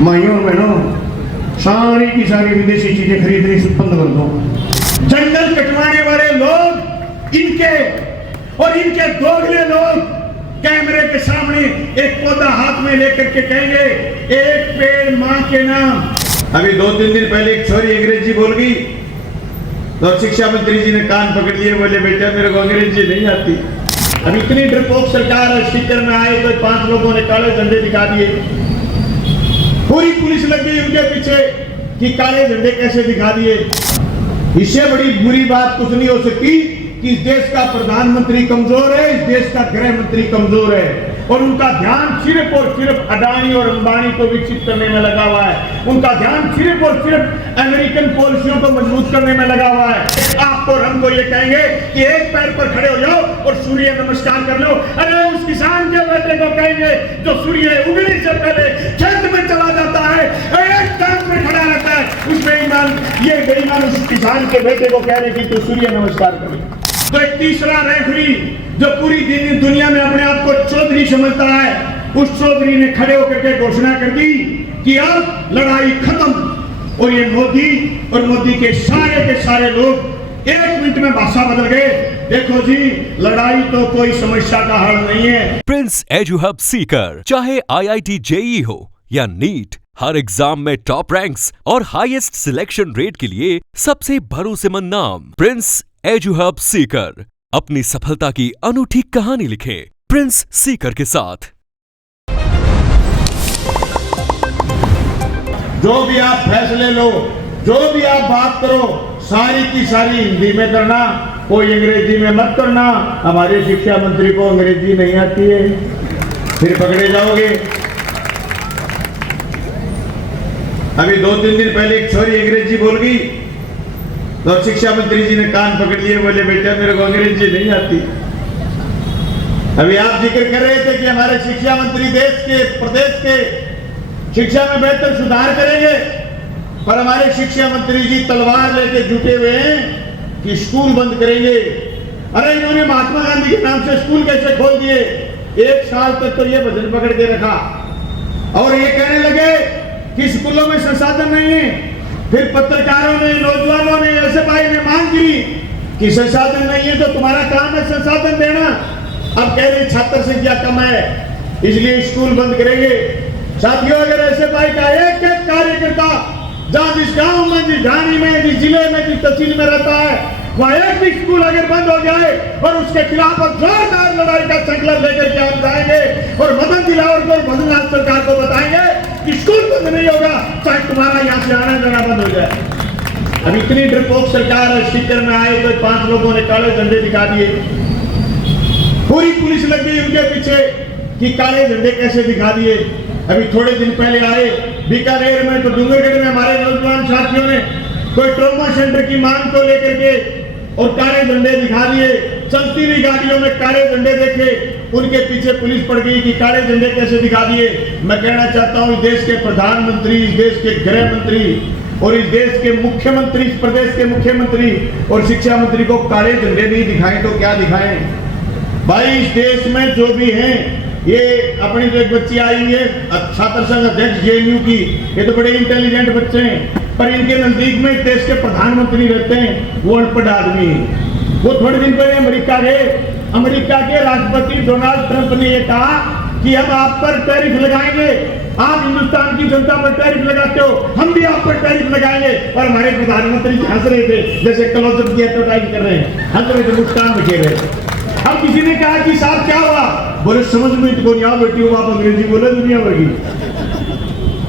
माइयों और बहनों, सारी की सारी विदेशी चीजें खरीदनी बंद कर दो। जंगल कटवाने वाले लोग इनके और इनके दोगले लोग कैमरे के सामने एक पौधा हाथ में लेकर के कहेंगे एक पेड़ मां के नाम। अभी 2-3 दिन पहले एक छोरी अंग्रेजी बोल गई तो शिक्षा मंत्री जी ने कान पकड़ लिए, बोले बेटा मेरे को अंग्रेजी नहीं आती। अब इतनी डरपोक सरकार है, स्पीकर में आए तो 5 लोगों ने काले झंडे दिखा दिए, पूरी पुलिस लग गई उनके पीछे कि काले झंडे कैसे दिखा दिए। इससे बड़ी बुरी बात कुछ नहीं हो सकती कि इस देश का प्रधानमंत्री कमजोर है, इस देश का गृह मंत्री कमजोर है और उनका ध्यान सिर्फ और सिर्फ अडानी और अंबानी को विकसित करने में लगा हुआ है। उनका ध्यान सिर्फ और सिर्फ अमेरिकन पॉलिसियों को मजबूत करने में लगा हुआ है। आपको और हमको ये कहेंगे कि एक पैर पर खड़े हो जाओ और सूर्य नमस्कार कर लो। अरे उस किसान के बेटे को कहेंगे जो सूर्य उगने से पहले खेत में चला जाता है, एक पैर पर खड़ा रहता है, उस बेईमान ये बेईमान उस किसान के बेटे को कह रहे कि तू सूर्य नमस्कार कर। तो एक तीसरा रेफरी जो पूरी दुनिया में अपने आप को चौधरी समझता है, उस चौधरी ने खड़े होकर के घोषणा कर दी कि अब लड़ाई खत्म। और ये मोदी के सारे लोग 1 मिनट में भाषा बदल गए। देखो जी, लड़ाई तो कोई समस्या का हल नहीं है। प्रिंस एजुहब सीकर, चाहे IIT JEE हो या नीट, हर एग्जाम में टॉप रैंक्स और हाईएस्ट सिलेक्शन रेट के लिए सबसे भरोसेमंद नाम प्रिंस एजुहब सीकर। अपनी सफलता की अनूठी कहानी लिखें प्रिंस सीकर के साथ। जो भी आप फैसले लो, जो भी आप बात करो, सारी की सारी हिंदी में करना, कोई अंग्रेजी में मत करना। हमारे शिक्षा मंत्री को अंग्रेजी नहीं आती है, फिर पकड़े जाओगे। अभी 2-3 दिन पहले एक छोरी अंग्रेजी बोल गई तो शिक्षा मंत्री जी ने कान पकड़ लिए, बोले बेटा मेरे को अंग्रेजी नहीं आती। अभी आप जिक्र कर रहे थे कि हमारे शिक्षा मंत्री देश के प्रदेश के शिक्षा में बेहतर सुधार करेंगे, पर हमारे शिक्षा मंत्री जी तलवार लेके जुटे हुए हैं कि स्कूल बंद करेंगे। अरे इन्होंने महात्मा गांधी के नाम से स्कूल कैसे खोल दिए? 1 साल तक तो ये भजन पकड़ के रखा और ये कहने लगे कि स्कूलों में संसाधन नहीं है। फिर पत्रकारों ने, नौजवानों ने, एसएफआई ने मांग की कि संसाधन नहीं है तो तुम्हारा काम है संसाधन देना। अब कह रहे छात्र संख्या कम है इसलिए स्कूल बंद करेंगे। साथियों, अगर एसएफआई का एक कार्यकर्ता जहां जिस गांव में, जिस ढाणी में, जिस जिले में, जिस तहसील में रहता है, वहां एक भी स्कूल अगर बंद हो जाए और उसके खिलाफ जोरदार लड़ाई का संकल्प लेकर के हम जाएंगे और मदन दिलावर को, मदनलाल सरकार को बताएंगे कि स्कूल बंद नहीं होगा चाहे तुम्हारा यहाँ से आना जाना बंद हो जाए। अब इतनी डरपोक सरकार है, स्पीकर में आए तो 5 लोगों ने काले झंडे दिखा दिए, पूरी पुलिस लग गई उनके पीछे कि काले झंडे कैसे दिखा दिए। अभी थोड़े दिन पहले आए बीकानेर में तो डूंगरगढ़ में हमारे नौजवान साथियों ने कोई ट्रॉमा सेंटर की मांग को लेकर के और काले झंडे दिखा दिए। चलती हुई गाड़ियों में काले झंडे देखे, उनके पीछे पुलिस पड़ गई कि काले झंडे कैसे दिखा दिए। मैं कहना चाहता हूं, इस देश के प्रधानमंत्री, इस देश के गृह मंत्री और इस देश के मुख्यमंत्री, इस प्रदेश के मुख्यमंत्री और शिक्षा मंत्री को काले झंडे नहीं दिखाएं तो क्या दिखाएं? भाई, इस देश में जो भी हैं, ये अपनी जो एक बच्ची आई हुई है छात्र संघ अध्यक्ष JNU की, ये तो बड़े इंटेलिजेंट बच्चे हैं, पर इनके नजदीक में देश के प्रधानमंत्री रहते हैं, वो अनपढ़ आदमी है। वो थोड़े दिन पहले अमेरिका गए, अमेरिका के राष्ट्रपति डोनाल्ड ट्रंप ने ये कहा कि हम आप पर टैरिफ लगाएंगे, आप हिंदुस्तान की जनता पर टैरिफ लगाते हो, हम भी आप पर टैरिफ लगाएंगे। और हमारे प्रधानमंत्री हंस रहे थे, जैसे क्लोजअप की एडवर्टाइज कर रहे हैं, हंस रहे थे, मुस्कान बिखेर रहे थे। अब किसी ने कहा कि साहब क्या हुआ? बोले समझ में तो यहाँ बैठी हो, आप अंग्रेजी बोले दुनिया भर की।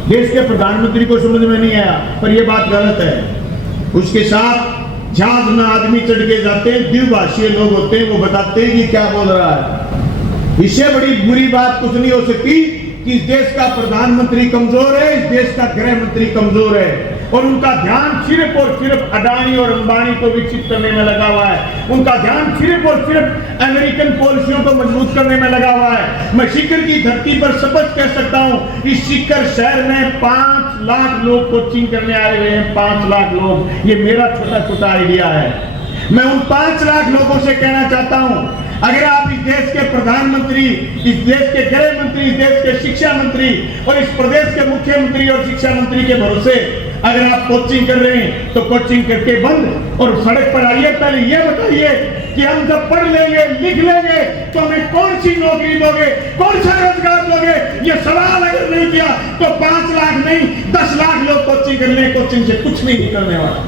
देश के प्रधानमंत्री को समझ में नहीं आया, पर यह बात गलत है। उसके साथ जहाज में आदमी चढ़ के जाते हैं, द्विभाषीय लोग होते हैं, वो बताते हैं कि क्या बोल रहा है। इससे बड़ी बुरी बात कुछ नहीं हो सकती कि इस देश का प्रधानमंत्री कमजोर है, इस देश का गृह मंत्री कमजोर है और उनका ध्यान सिर्फ और सिर्फ अडानी और अंबानी को विकसित करने में लगा हुआ है। उनका ध्यान सिर्फ और सिर्फ अमेरिकन पॉलिसियों को मजबूत करने में लगा हुआ है। मैं सीकर की धरती पर शपथ कह सकता हूं, इस सीकर शहर में 5 लाख लोग कोचिंग करने आए हुए हैं। 5 लाख लोग, ये मेरा छोटा छोटा आइडिया है। मैं उन 5 लाख लोगों से कहना चाहता हूं, अगर आप इस देश के प्रधानमंत्री, इस देश के गृह मंत्री, इस देश के शिक्षा मंत्री और इस प्रदेश के मुख्यमंत्री और शिक्षा मंत्री के भरोसे अगर आप कोचिंग कर रहे हैं तो कोचिंग करके बंद और सड़क पर आइए। पहले ये बताइए कि हम जब पढ़ लेंगे, लिख लेंगे तो हमें कौन सी नौकरी दोगे, कौन सा रोजगार दोगे? ये सवाल अगर नहीं किया तो 5 लाख नहीं 10 लाख लोग कोचिंग कर ले, कोचिंग से कुछ नहीं निकलने वाला।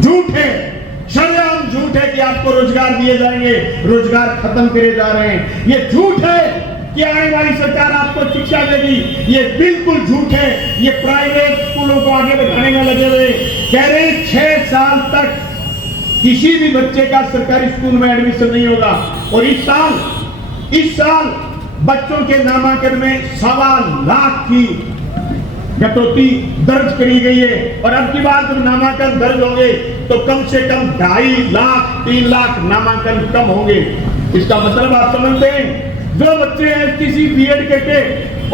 झूठ है, शर्म झूठ है कि आपको रोजगार दिए जाएंगे, रोजगार खत्म करे जा रहे हैं। ये झूठ है कि आने वाली सरकार आपको शिक्षा देगी, ये बिल्कुल झूठ है। ये प्राइवेट स्कूलों को आगे बढ़ाने में लगे हुए कह रहे 6 साल तक किसी भी बच्चे का सरकारी स्कूल में एडमिशन नहीं होगा। और इस साल बच्चों के नामांकन में 1.25 लाख की कटौती दर्ज करी गई है। और अब की बार जब नामांकन दर्ज होंगे तो कम से कम 2.5 लाख 3 लाख नामांकन कम होंगे। इसका मतलब आप समझते हैं, जो बच्चे एसटीसी बीएड करके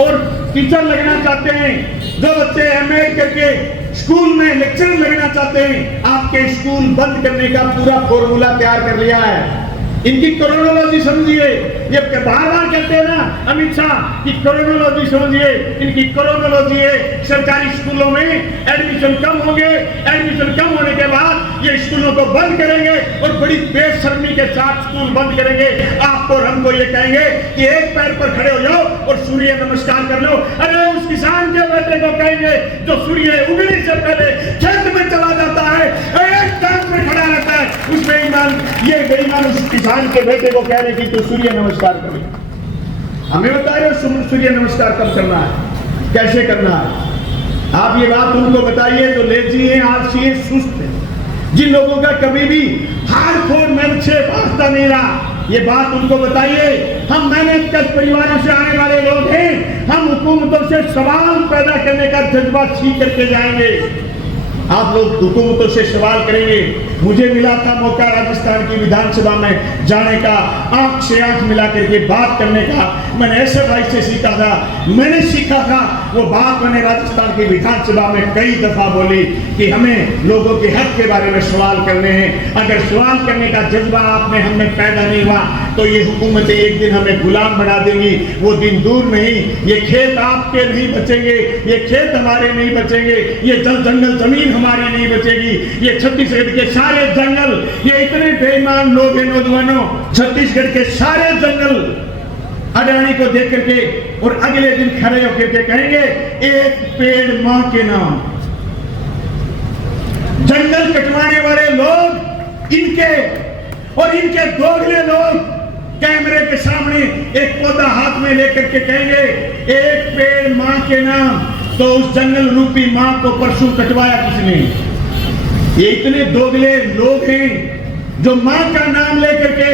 और टीचर लगना चाहते हैं, जो बच्चे एमए करके स्कूल में लेक्चरर लगना चाहते हैं, आपके स्कूल बंद करने का पूरा फॉर्मूला तैयार कर लिया है। इनकी क्रोनोलॉजी समझिए, ये बार-बार कहते हैं ना अमित शाह कि क्रोनोलॉजी समझिए। इनकी क्रोनोलॉजी है सरकारी स्कूलों में एडमिशन कम होंगे, एडमिशन कम होने के बाद ये स्कूलों को बंद करेंगे और बड़ी बेशर्मी के साथ स्कूल बंद करेंगे। आपको और हमको ये कहेंगे कि एक पैर पर खड़े हो जाओ और सूर्य नमस्कार कर लो। अरे उस किसान के बेटे को कहेंगे जो सूर्य उगने से पहले खेत में चला जाता है, एक पैर पर खड़ा रहता है, उस बेईमान, ये बेईमान उस किसान के बेटे को कह रहे कि तू सूर्य नमस्कार करे। हमें बता रहे हो सूर्य नमस्कार कब करना है, कैसे करना है? आप ये बात उनको बताइए जो लेजी हैं, आलसी हैं, सुस्त हैं, जिन लोगों का कभी भी हार्डकोर मेहनत से वास्ता नहीं रहा। ये बात उनको बताइए। हम मेहनत कश परिवारों से आने वाले लोग हैं, हम हुकूमतों से सवाल पैदा करने का जज्बा सीख करके जाएंगे। आप लोग हुकूमतों से सवाल करेंगे। मुझे मिला था मौका राजस्थान की विधानसभा में जाने का, आंख से आंख मिला करके बात करने का। मैंने ऐसे भाई से सीखा था, मैंने सीखा था वो बात मैंने राजस्थान की विधानसभा में कई दफा बोली कि हमें लोगों के हक के बारे में सवाल करने हैं। अगर सवाल करने का जज्बा आप में हमें पैदा नहीं हुआ तो ये हुकूमतें एक दिन हमें गुलाम बना देंगी। वो दिन दूर नहीं। ये खेत आपके नहीं बचेंगे, ये खेत हमारे नहीं बचेंगे, ये जंगल जमीन हमारी नहीं बचेगी। ये छत्तीसगढ़ के सारे जंगल, ये इतने बेईमान लोग हैं नौजवानों, छत्तीसगढ़ के सारे जंगल अडानी को देख करके और अगले दिन खड़े होकर के कहेंगे एक पेड़ मां के नाम। जंगल कटवाने वाले लोग इनके और इनके दोगले लोग कैमरे के सामने एक पौधा हाथ में लेकर के कहेंगे एक पेड़ मां के नाम। तो उस जंगल रूपी मां को परसों कटवाया किसने? ये इतने दोगले लोग हैं जो मां का नाम लेकर के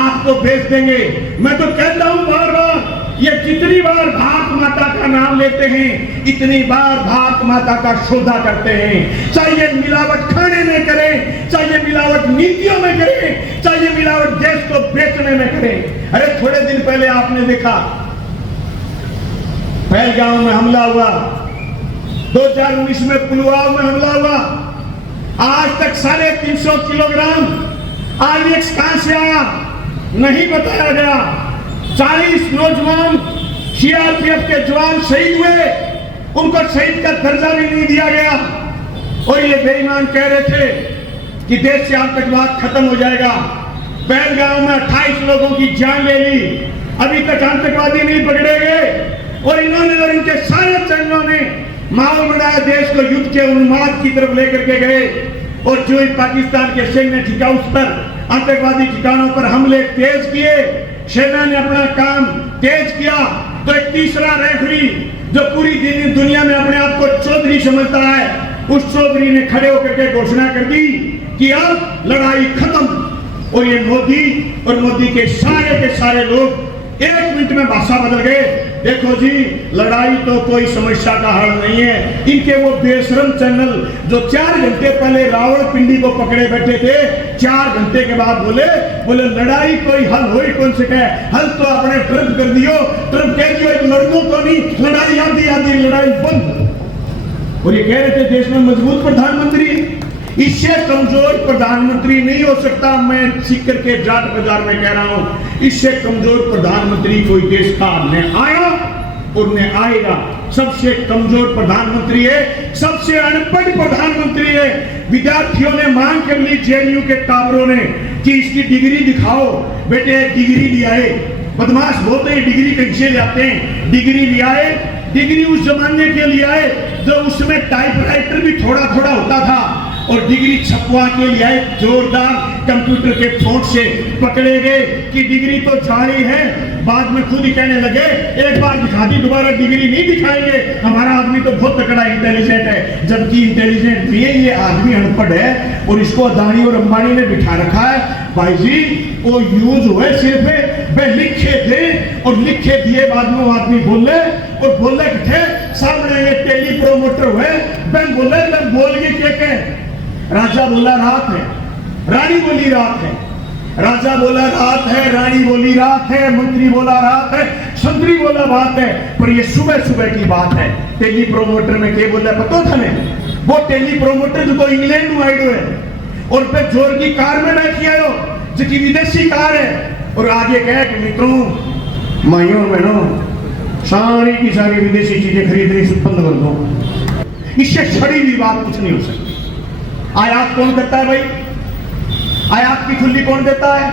आपको भेज देंगे। मैं तो कहता हूं बार बार, ये जितनी बार भारत माता का नाम लेते हैं इतनी बार भारत माता का शोधा करते हैं। चाहे मिलावट खाने में करें, चाहे मिलावट नीतियों में करें, चाहे मिलावट देश को बेचने में करें। अरे थोड़े दिन पहले आपने देखा पहलगाम में हमला हुआ, 2019 में पुलवामा में हमला हुआ। आज तक 350 किलोग्राम आईएक्स कहां से आया नहीं बताया गया। 40 नौजवान सीआरपीएफ के जवान शहीद हुए, उनको शहीद का दर्जा भी नहीं दिया गया। और ये बेईमान कह रहे थे कि देश से आतंकवाद खत्म हो जाएगा। पहलगाम में 28 लोगों की जान ले ली, अभी तक आतंकवादी नहीं पकड़े गए। और इन्होंने और इनके सारे चैनलों ने माहौल बनाया, देश को युद्ध के उन्माद की तरफ लेकर के गए। और जो पाकिस्तान के सैन्य ठिकानों पर, आतंकवादी ठिकानों पर हमले तेज किए, सेना ने अपना काम तेज किया। तो एक तीसरा रेफरी जो पूरी दुनिया में अपने आप को चौधरी समझता है, उस चौधरी ने खड़े होकर के घोषणा कर दी कि अब लड़ाई खत्म। और ये मोदी और मोदी के सारे लोग 1 मिनट में भाषा बदल गए। देखो जी, लड़ाई तो कोई समस्या का हल नहीं है। इनके वो बेशरम चैनल जो 4 घंटे पहले रावलपिंडी को पकड़े बैठे थे, 4 घंटे के बाद बोले लड़ाई कोई हल हो ही कौन सके, हल तो अपने ट्रम्प कर दियो, ट्रम्प कह दियो एक लड़कों को नहीं, लड़ाई आधी लड़ाई बंद। और ये कह रहे थे देश में मजबूत प्रधानमंत्री, इससे कमजोर प्रधानमंत्री नहीं हो सकता। मैं सीख करके जाट बाजार में कह रहा हूं, इससे कमजोर प्रधानमंत्री कोई देश का न आया और न आएगा। सबसे कमजोर प्रधानमंत्री है, सबसे अनपढ़ प्रधानमंत्री है। विद्यार्थियों ने मांग कर ली, जेएनयू के टावरों ने, कि इसकी डिग्री दिखाओ। बेटे डिग्री ले आए, बदमाश बोलते हैं डिग्री कहीं से लाते हैं। डिग्री ले आए, डिग्री उस जमाने के लिए आए जो उसमें टाइपराइटर भी थोड़ा थोड़ा होता था, और डिग्री छपवा के लिए आए जोरदार कंप्यूटर के फोन से पकड़े गए कि डिग्री तो जारी है। बाद में खुद ही कहने लगे एक बार दिखा दी, दोबारा डिग्री नहीं दिखाएंगे, हमारा आदमी तो बहुत तगड़ा इंटेलिजेंट है। जबकि इंटेलिजेंट भी है, ये आदमी अनपढ़ है और इसको अदानी और अंबानी ने बिठा रखा है। भाई जी वो यूज हुए सिर्फ वे लिखे दे, और लिखे दिए बाद में वो आदमी बोले, और बोले थे सामने ये टेली प्रोमोटर हुए, मैं बोले मैं बोल के क्या राजा बोला रात है, रानी बोली रात है। राजा बोला रात है, रानी बोली रात है, मंत्री बोला रात है, संतरी बोला बात है। पर ये सुबह सुबह की बात है। टेली प्रोमोटर में क्या बोला पता था ने? वो टेली प्रोमोटर जो इंग्लैंड में आए हुए और पे जोर की कार में बैठी आयो, जो कि विदेशी कार है, और आगे कहे कि मित्रों माइयों बहनों सारी की सारी विदेशी चीजें खरीदनी बंद कर दो। इससे छड़ी हुई बात कुछ नहीं हो सकती। आयात कौन करता है भाई? आयात की खुली कौन देता है?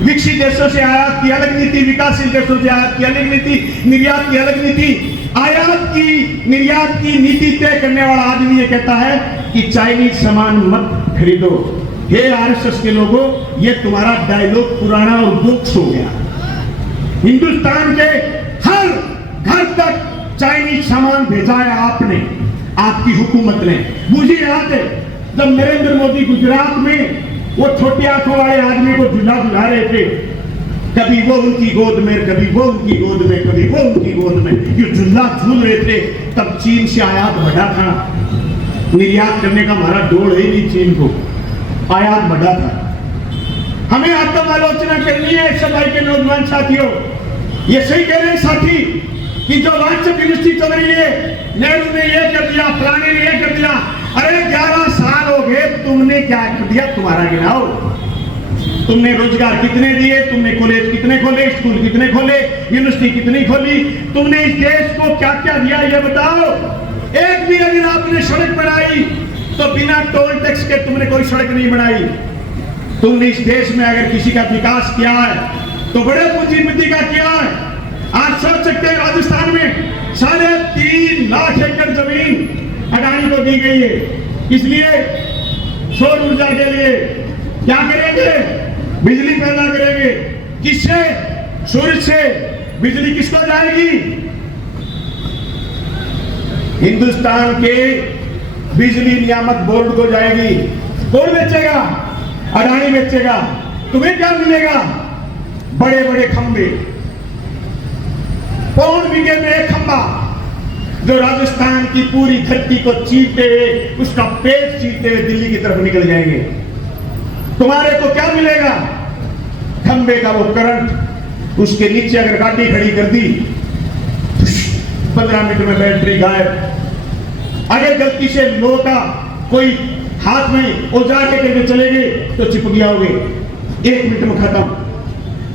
विकसित देशों से आयात की अलग नीति, विकासशील देशों से आयात की अलग नीति, निर्यात की अलग नीति। आयात की निर्यात की नीति तय करने वाला आदमी ये कहता है कि चाइनीज सामान मत खरीदो। हे आरएसएस के लोगों, ये तुम्हारा डायलॉग पुराना और बुक्स हो गया। हिंदुस्तान के हर घर तक चाइनीज सामान भेजा है आपने, आपकी हुकूमत ने। मुझे याद है जब नरेंद्र मोदी गुजरात में वो छोटी आंखों वाले आदमी को झूला झुला रहे थे, कभी वो उनकी गोद में, कभी वो उनकी गोद में, कभी वो उनकी गोद में, ये झूला झूल रहे थे, तब चीन से आयात बढ़ा था। निर्यात करने का हमारा डोर ही नहीं चीन को, आयात बढ़ा था। हमें आत्म आलोचना करनी है सभाई के नौजवान साथियों। ये सही कह रहे हैं साथी कि जो वाट्सएप यूनिवर्सिटी चल रही है, नेहरू ने ये कर दिया, फलाने ने ये कर दिया। अरे 11 साल हो गए, तुमने क्या कर दिया? तुम्हारा गिनाओ। तुमने रोजगार कितने दिए? तुमने कॉलेज कितने खोले? स्कूल कितने खोले? यूनिवर्सिटी कितनी खोली? तुमने इस देश को क्या क्या दिया ये बताओ। एक भी अगर आपने सड़क बनाई तो बिना टोल टैक्स के तुमने कोई सड़क नहीं बनाई। तुमने इस देश में अगर किसी का विकास किया है तो बड़े पूंजीपति का किया है। आज सोच सकते हैं राजस्थान में 3.5 लाख एकड़ जमीन अडानी को दी गई है, इसलिए सौर ऊर्जा के लिए क्या करेंगे? बिजली पैदा करेंगे। किससे? सूरज से। बिजली किसको जाएगी? हिंदुस्तान के बिजली नियामक बोर्ड को जाएगी। कौन बेचेगा? अडानी बेचेगा। तुम्हें क्या मिलेगा? बड़े बड़े खंभे, 5 बीघे में एक खंभा जो राजस्थान की पूरी धरती को चीरते हुए, उसका पेट चीरते हुए दिल्ली की तरफ निकल जाएंगे। तुम्हारे को क्या मिलेगा? खंभे का वो करंट, उसके नीचे अगर गाड़ी खड़ी कर दी 15 मिनट में बैटरी गायब। अगर गलती से लोटा कोई हाथ में औजार लेकर के चले गए तो चिपक जाओगे, 1 मिनट में खत्म।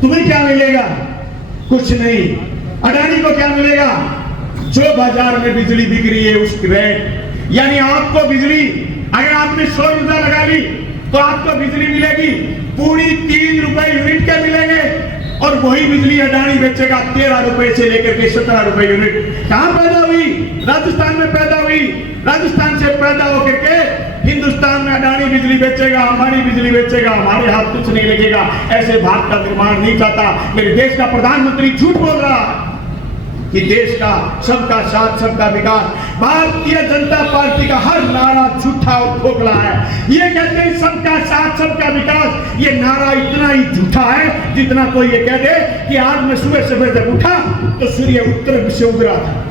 तुम्हें क्या मिलेगा? कुछ नहीं। अडानी को क्या मिलेगा? जो बाजार में बिजली बिक रही है उसकी रेट, यानी आपको बिजली, अगर आपने 100 ऊर्जा लगा ली तो आपको बिजली मिलेगी पूरी 3 रुपए यूनिट के मिलेंगे, और वही बिजली अडानी बेचेगा 13 रुपए से लेकर के 17 रुपए यूनिट। कहां पैदा हुई? राजस्थान में पैदा हुई। राजस्थान से पैदा होकर के हिंदुस्तान में अडानी बिजली बेचेगा, अंबानी बिजली बेचेगा, हमारे हाथ कुछ नहीं लगेगा। ऐसे भारत का निर्माण नहीं चाहता। मेरे देश का प्रधानमंत्री झूठ बोल रहा है कि देश का सबका साथ सबका विकास। भारतीय जनता पार्टी का हर नारा झूठा और खोखला है। ये कहते हैं सबका साथ सबका विकास, ये नारा इतना ही झूठा है जितना कोई ये कह दे कि आज मैं सुबह सुबह जब उठा तो सूर्य उत्तर से उग रहा था।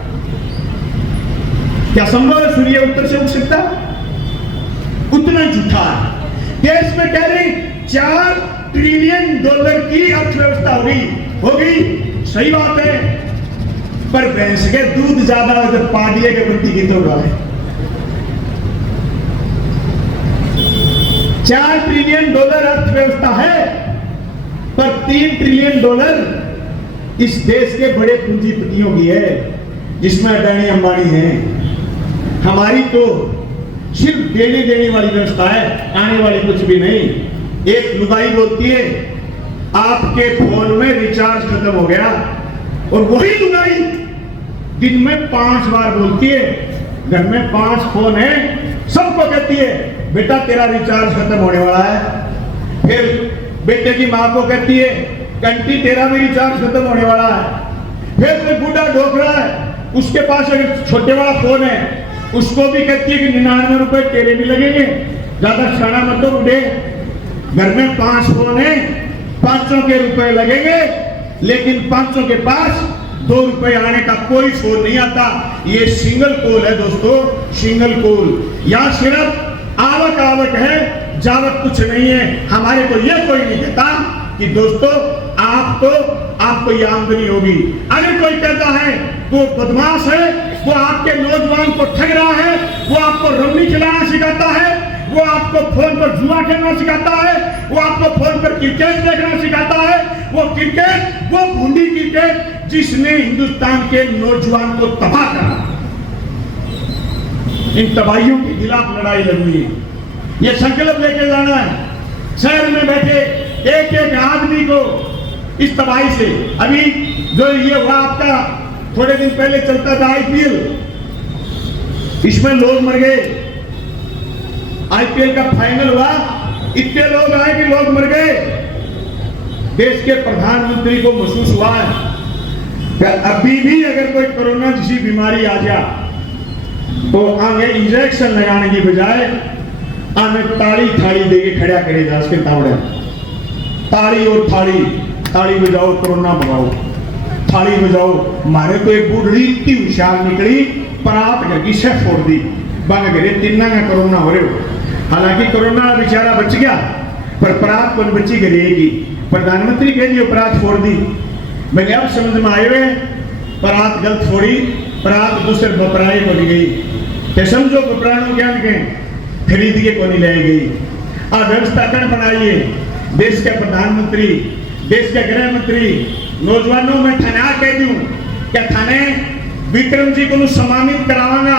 क्या संभव है सूर्य उत्तर से उग सकता? उतना झूठा है। देश में कह रही $4 ट्रिलियन की अर्थव्यवस्था होगी। सही बात है, पर भैंस के दूध ज्यादा है तो पाडिये के प्रति गीत हो रहा है। $4 ट्रिलियन अर्थव्यवस्था है, पर $3 ट्रिलियन इस देश के बड़े पूंजीपतियों की है, जिसमें अडानी अंबानी है। हमारी तो सिर्फ देने वाली व्यवस्था है, आने वाली कुछ भी नहीं। एक लुगाई बोलती है आपके फोन में रिचार्ज खत्म हो गया, और वही लुगाई दिन में 5 बार बोलती है, घर में 5 फोन है, सबको कहती है बेटा तेरा रिचार्ज खत्म होने वाला है। फिर बेटे की माँ को कहती है कंटी तेरा भी रिचार्ज खत्म होने वाला है। फिर कोई बूढ़ा ढोक रहा है, उसके पास अगर छोटे वाला फोन है, उसको भी कहती है कि 99 रुपए तेरे भी लगेंगे, ज्यादा खाना मत तो उठे। घर में 5 फोन है, 500 के रुपए लगेंगे, लेकिन 500 के पास 2 रुपए आने का कोई फोन नहीं आता। ये सिंगल कॉल है दोस्तों, सिंगल कॉल। यहाँ सिर्फ आवक है, जावक कुछ नहीं है। हमारे को ये कोई नहीं कहता कि दोस्तों आपको ये आमदनी होगी। अगर कोई कहता है वो बदमाश है, वो आपके नौजवान को ठग रहा है, वो आपको रम्मी खिलाना सिखाता है, वो आपको फोन पर जुआ खेलना सिखाता है, वो आपको फोन पर क्रिकेट देखना सिखाता है, वो भूंडी क्रिकेट जिसने हिंदुस्तान के नौजवान को तबाह करा। इन तबाहियों के खिलाफ लड़ाई लड़नी है, ये संकल्प लेके जाना है। शहर में बैठे एक एक आदमी को इस तबाही से, अभी जो ये हुआ आपका थोड़े दिन पहले चलता था IPL, इसमें लोग मर गए। IPL का फाइनल हुआ, इतने लोग आए कि लोग मर गए। देश के प्रधानमंत्री को महसूस हुआ है कि अभी भी अगर कोई कोरोना जैसी बीमारी आ जाए तो आगे इंजेक्शन लगाने की बजाय आगे ताली थाली देके खड़ा करेगा उसके तावड़े। ताली और ताली बजाओ, कोरोना भगाओ, थाली बजाओ। मारे तो एक बूढ़ी इतनी होशियार निकली, परात घर की शेफ फोड़ दी, बंग घरे 3 का कोरोना हो रहे हो। हालांकि कोरोना बेचारा बच गया, पर परात कौन बची घरेगी। प्रधानमंत्री कह दिए परात फोड़ दी। मैंने अब समझ में आए हुए परात गलत फोड़ी, परात दूसरे बपराए को गई। ते समझो बपरानों क्या गए, खरीद के को नहीं लाई गई। व्यवस्था कर बनाइए। देश के प्रधानमंत्री, देश के गृह मंत्री, नौजवानों में थाना कह दूं क्या थाने विक्रम जी को सम्मानित करावांगा।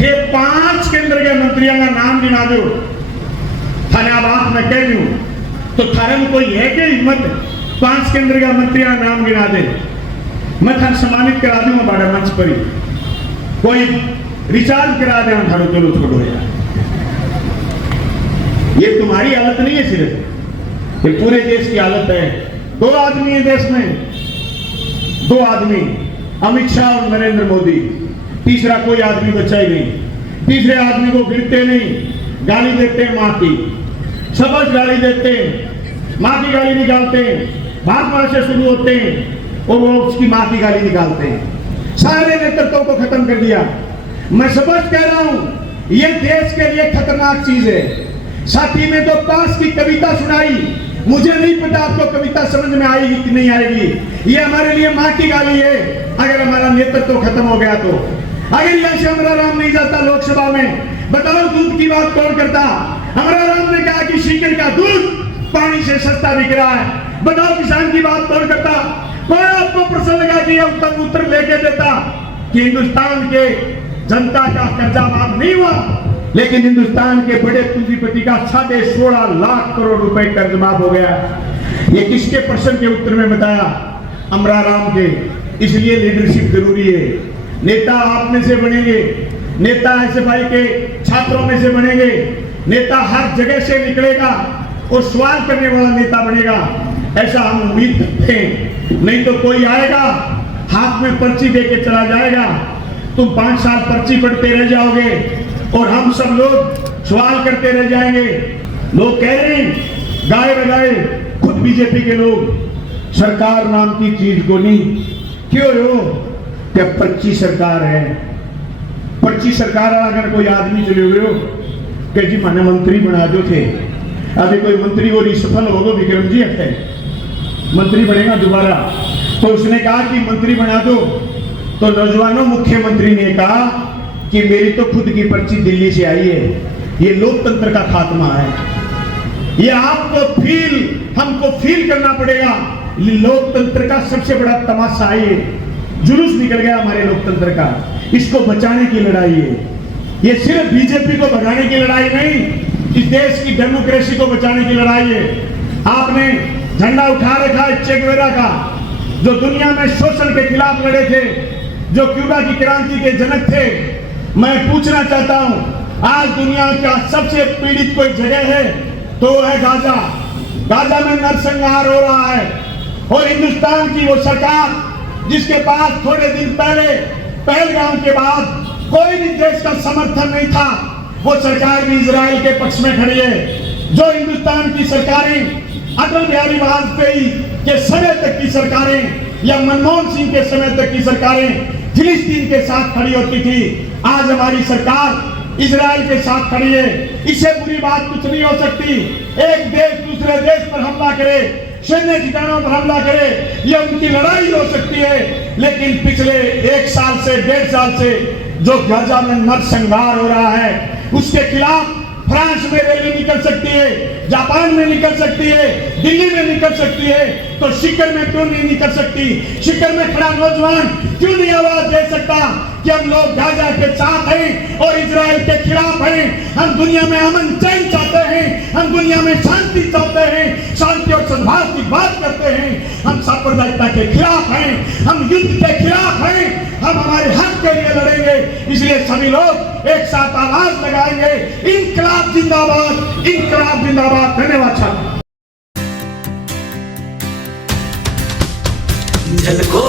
ये 5 केंद्र के मंत्रियों का नाम गिना दो, थानाबाद में कह दूं तो थाने में कोई है कि हिम्मत 5 केंद्र का मंत्रियों का नाम गिना दे, मैं थाने सम्मानित करा दूंगा बड़ा मंच पर ही। कोई रिचार्ज करा दे थारो, चलो छोड़ो यार। ये तुम्हारी हालत नहीं है सिर्फ, ये पूरे देश की हालत है। 2 आदमी है देश में, 2 आदमी, अमित शाह और नरेंद्र मोदी। तीसरा कोई आदमी बचा ही नहीं। तीसरे आदमी को गिरते नहीं, गाली देते हैं माँ की, सबक गाली देते हैं, माँ की गाली निकालते हैं, भाषण से शुरू होते हैं और वो उसकी माँ की गाली निकालते हैं। सारे नेतृत्व को खत्म कर दिया। मैं सबक कह रहा हूं, ये देश के लिए खतरनाक चीज है। साथी में तो पास की कविता सुनाई, मुझे नहीं पता आपको कविता समझ में आएगी कि नहीं आएगी। ये हमारे लिए माँ की गाली है। अगर हमारा नेतृत्व खत्म हो गया तो, अगर यहाँ से अमरा राम नहीं जाता लोकसभा में, बताओ दूध की बात कौन करता। अमरा राम ने कहा कि सीकर का दूध पानी से सस्ता बिक रहा है, बताओ किसान की बात कौन करता। कौन आपको प्रश्न लगा कि उत्तर उत्तर लेके देता कि हिंदुस्तान के जनता का कर्जा माफ नहीं हुआ, लेकिन हिंदुस्तान के बड़े पूंजीपति का 16.5 लाख करोड़ रुपए कर्ज माफ हो गया। ये किसके प्रश्न के उत्तर में बताया? अमरा राम के। इसलिए लीडरशिप जरूरी है। नेता आप में से बनेंगे, नेता SFI के छात्रों में से बनेंगे, नेता हर जगह से निकलेगा और सवाल करने वाला नेता बनेगा, ऐसा हम उम्मीद करते हैं। नहीं तो कोई आएगा हाथ में पर्ची देके चला जाएगा, तुम 5 साल पर्ची पढ़ते रह जाओगे और हम सब लोग सवाल करते रह जाएंगे। लोग कह रहे हैं गाए बजाए, खुद बीजेपी के लोग, सरकार नाम की चीज को नहीं। क्यों हो? क्या पर्ची सरकार है? पर्ची सरकार अगर कोई आदमी चले हुए हो कि जी मैंने मंत्री बना दो थे, अभी कोई मंत्री और सफल होगा, विक्रम जी है मंत्री बनेगा दोबारा, तो उसने कहा कि मंत्री बना दो, तो नौजवानों मुख्यमंत्री ने कहा कि मेरी तो खुद की पर्ची दिल्ली से आई है। ये लोकतंत्र का खात्मा है। ये हमको फील करना पड़ेगा। लोकतंत्र का सबसे बड़ा तमाशा है, जुलूस निकल गया हमारे लोकतंत्र का। इसको बचाने की लड़ाई है। ये सिर्फ बीजेपी को भगाने की लड़ाई नहीं, इस देश की डेमोक्रेसी को बचाने की लड़ाई है। आपने झंडा उठा रखा है चे गुवेरा का, जो दुनिया में शोषण के खिलाफ लड़े थे, जो क्यूबा की क्रांति के जनक थे। मैं पूछना चाहता हूं, आज दुनिया का सबसे पीड़ित कोई जगह है तो वो है गाजा। गाजा में नरसंहार हो रहा है और हिंदुस्तान की वो सरकार जिसके पास थोड़े दिन पहले पहलगाम के बाद कोई भी देश का समर्थन नहीं था, वो सरकार भी इजराइल के पक्ष में खड़ी है। जो हिंदुस्तान की सरकारें अटल बिहारी वाजपेयी के समय तक की सरकारें या मनमोहन सिंह के समय तक की सरकारें फिलिस्तीन के साथ खड़ी होती थी, आज हमारी सरकार इजराइल के साथ खड़ी है। इससे बुरी बात कुछ नहीं हो सकती। एक देश दूसरे देश पर हमला करे, सैन्य ठिकानों पर हमला करे, यह उनकी लड़ाई हो सकती है। लेकिन पिछले 1 साल से 1.5 साल से जो गाजा में नरसंहार हो रहा है, उसके खिलाफ फ्रांस में रैली निकल सकती है, जापान में निकल सकती है, दिल्ली में निकल सकती है, तो शिखर में क्यों नहीं निकल सकती? शिखर में खड़ा नौजवान क्यों नहीं आवाज दे सकता कि हम लोग गाजा के साथ हैं और इजराइल के खिलाफ हैं? हम दुनिया में अमन चैन चाहते हैं, हम दुनिया में शांति चाहते हैं, शांति और सद्भाव की बात करते हैं। हम सांप्रदायिकता के खिलाफ हैं, हम युद्ध के खिलाफ हैं, हम हमारे हक के लिए लड़ेंगे। इसलिए सभी लोग एक साथ आवाज लगाएंगे, इनकलाब जिंदाबाद, इनकलाब जिंदाबाद। धन्यवाद साहब। झलको